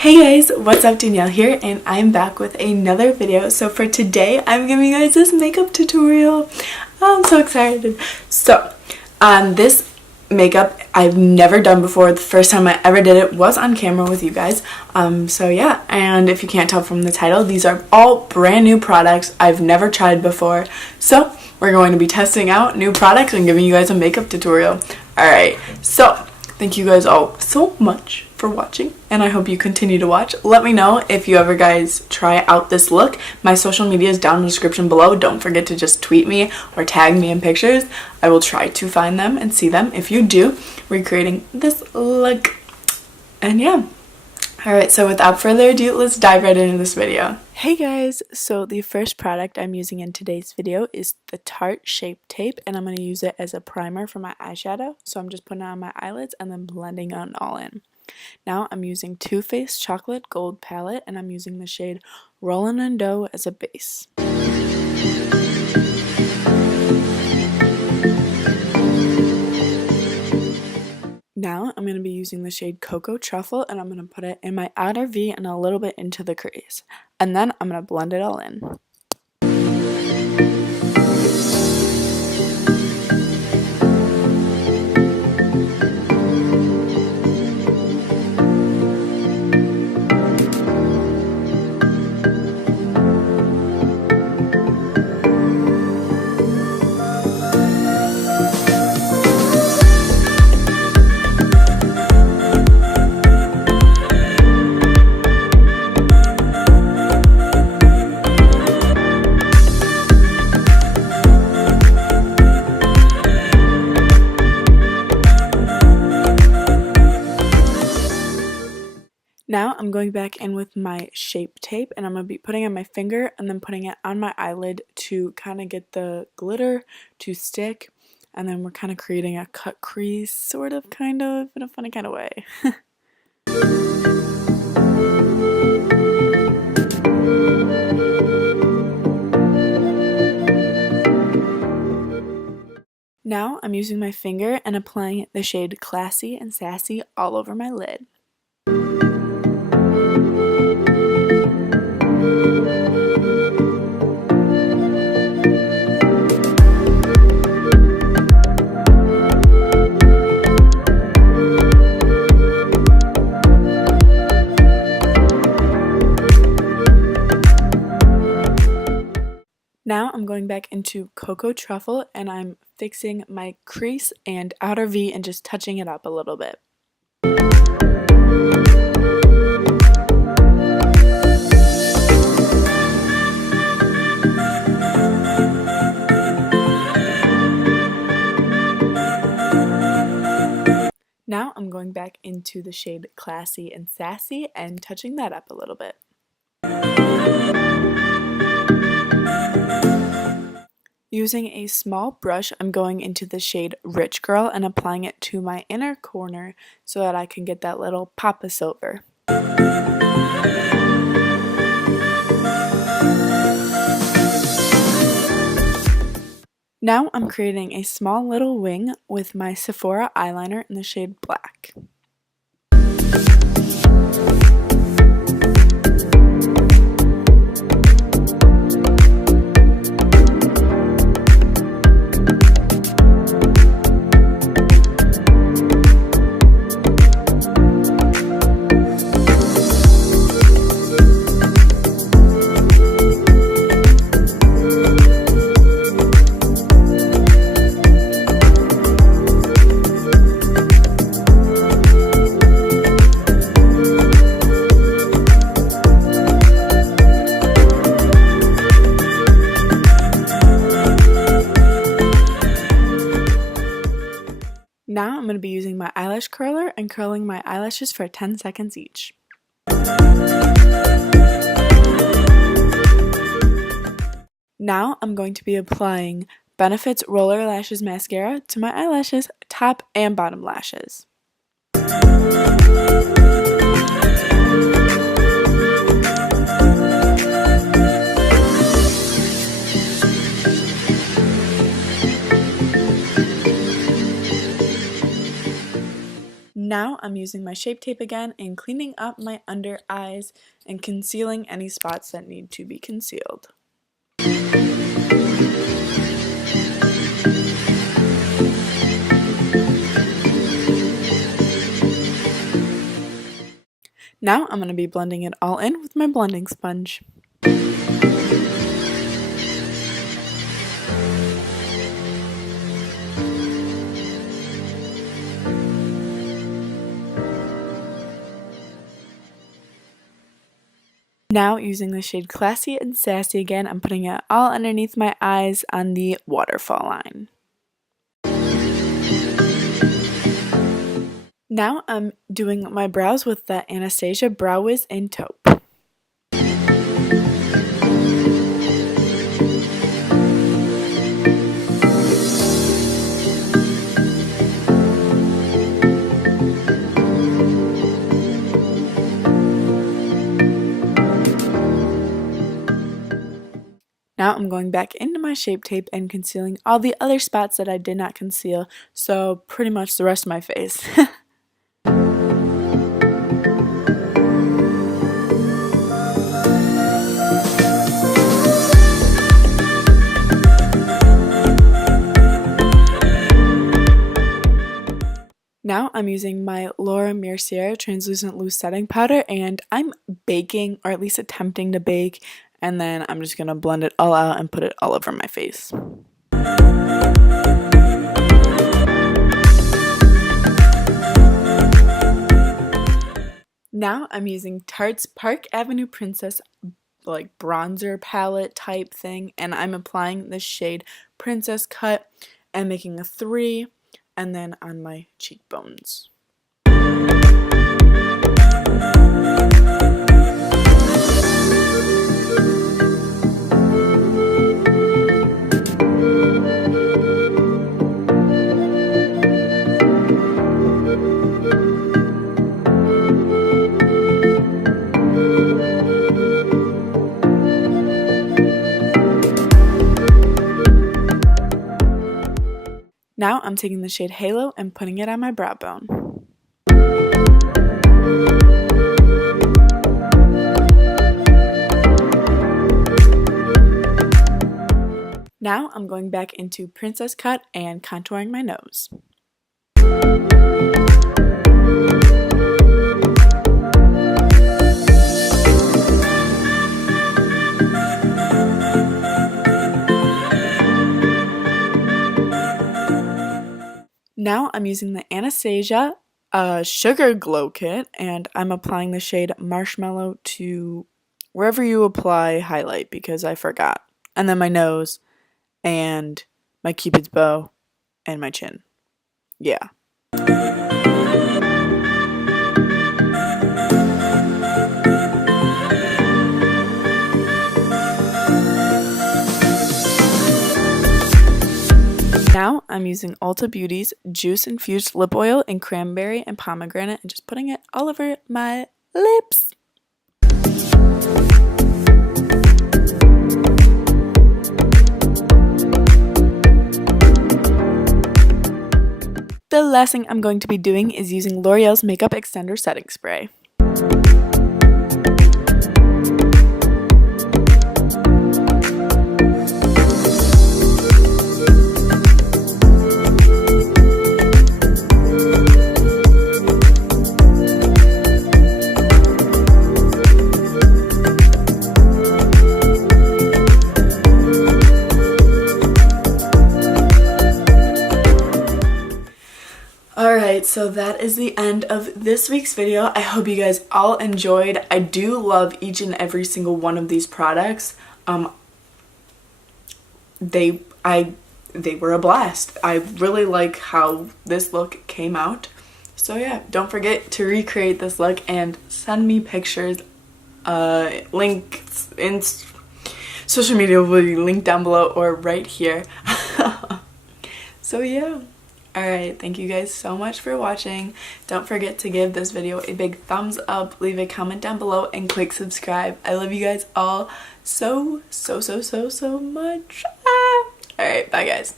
Hey guys, what's up? Danielle here, and I'm back with another video. So for today, I'm giving you guys this makeup tutorial. I'm so excited. So, this makeup I've never done before. The first time I ever did it was on camera with you guys. So yeah, and if you can't tell from the title, these are all brand new products I've never tried before. So we're going to be testing out new products and giving you guys a makeup tutorial. Alright, so thank you guys all so much for watching, and I hope you continue to watch. Let me know if you ever guys try out this look. My social media is down in the description below. Don't forget to just tweet me or tag me in pictures. I will try to find them and see them if you do recreating this look. And yeah. Alright, so without further ado, let's dive right into this video. Hey guys, so the first product I'm using in today's video is the Tarte Shape Tape, and I'm going to use it as a primer for my eyeshadow. So I'm just putting it on my eyelids and then blending it all in. Now I'm using Too Faced Chocolate Gold Palette, and I'm using the shade Rollin' and Dough as a base. Now I'm going to be using the shade Cocoa Truffle, and I'm going to put it in my outer V and a little bit into the crease. And then I'm going to blend it all in. Now I'm going back in with my Shape Tape, and I'm going to be putting it on my finger and then putting it on my eyelid to kind of get the glitter to stick, and then we're kind of creating a cut crease, sort of, kind of, in a funny kind of way. Now I'm using my finger and applying the shade Classy and Sassy all over my lid. Now I'm going back into Cocoa Truffle, and I'm fixing my crease and outer V and just touching it up a little bit. Now I'm going back into the shade Classy and Sassy and touching that up a little bit. Using a small brush, I'm going into the shade Rich Girl and applying it to my inner corner so that I can get that little pop of silver. Now I'm creating a small little wing with my Sephora eyeliner in the shade Black. Now I'm going to be using my eyelash curler and curling my eyelashes for 10 seconds each. Now I'm going to be applying Benefit's Roller Lashes Mascara to my eyelashes, top and bottom lashes. Now I'm using my Shape Tape again and cleaning up my under eyes and concealing any spots that need to be concealed. Now I'm going to be blending it all in with my blending sponge. Now, using the shade Classy and Sassy again, I'm putting it all underneath my eyes on the waterfall line. Now I'm doing my brows with the Anastasia Brow Wiz in Taupe. Now I'm going back into my Shape Tape and concealing all the other spots that I did not conceal, so pretty much the rest of my face. Now I'm using my Laura Mercier Translucent Loose Setting Powder, and I'm baking, or at least attempting to bake, and then I'm just going to blend it all out and put it all over my face. Now I'm using Tarte's Park Avenue Princess like bronzer palette type thing, and I'm applying the shade Princess Cut and making a 3 and then on my cheekbones. Now I'm taking the shade Halo and putting it on my brow bone. Now I'm going back into Princess Cut and contouring my nose. Now I'm using the Anastasia Sugar Glow Kit, and I'm applying the shade Marshmallow to wherever you apply highlight because I forgot. And then my nose and my Cupid's bow and my chin. Yeah. Now I'm using Ulta Beauty's Juice Infused Lip Oil in Cranberry and Pomegranate and just putting it all over my lips. The last thing I'm going to be doing is using L'Oreal's Makeup Extender Setting Spray. Alright, so that is the end of this week's video. I hope you guys all enjoyed. I do love each and every single one of these products. They were a blast. I really like how this look came out. So yeah, don't forget to recreate this look and send me pictures. Links in social media will be linked down below or right here. So yeah. Alright, thank you guys so much for watching. Don't forget to give this video a big thumbs up, leave a comment down below, and click subscribe. I love you guys all so much. Alright, bye guys.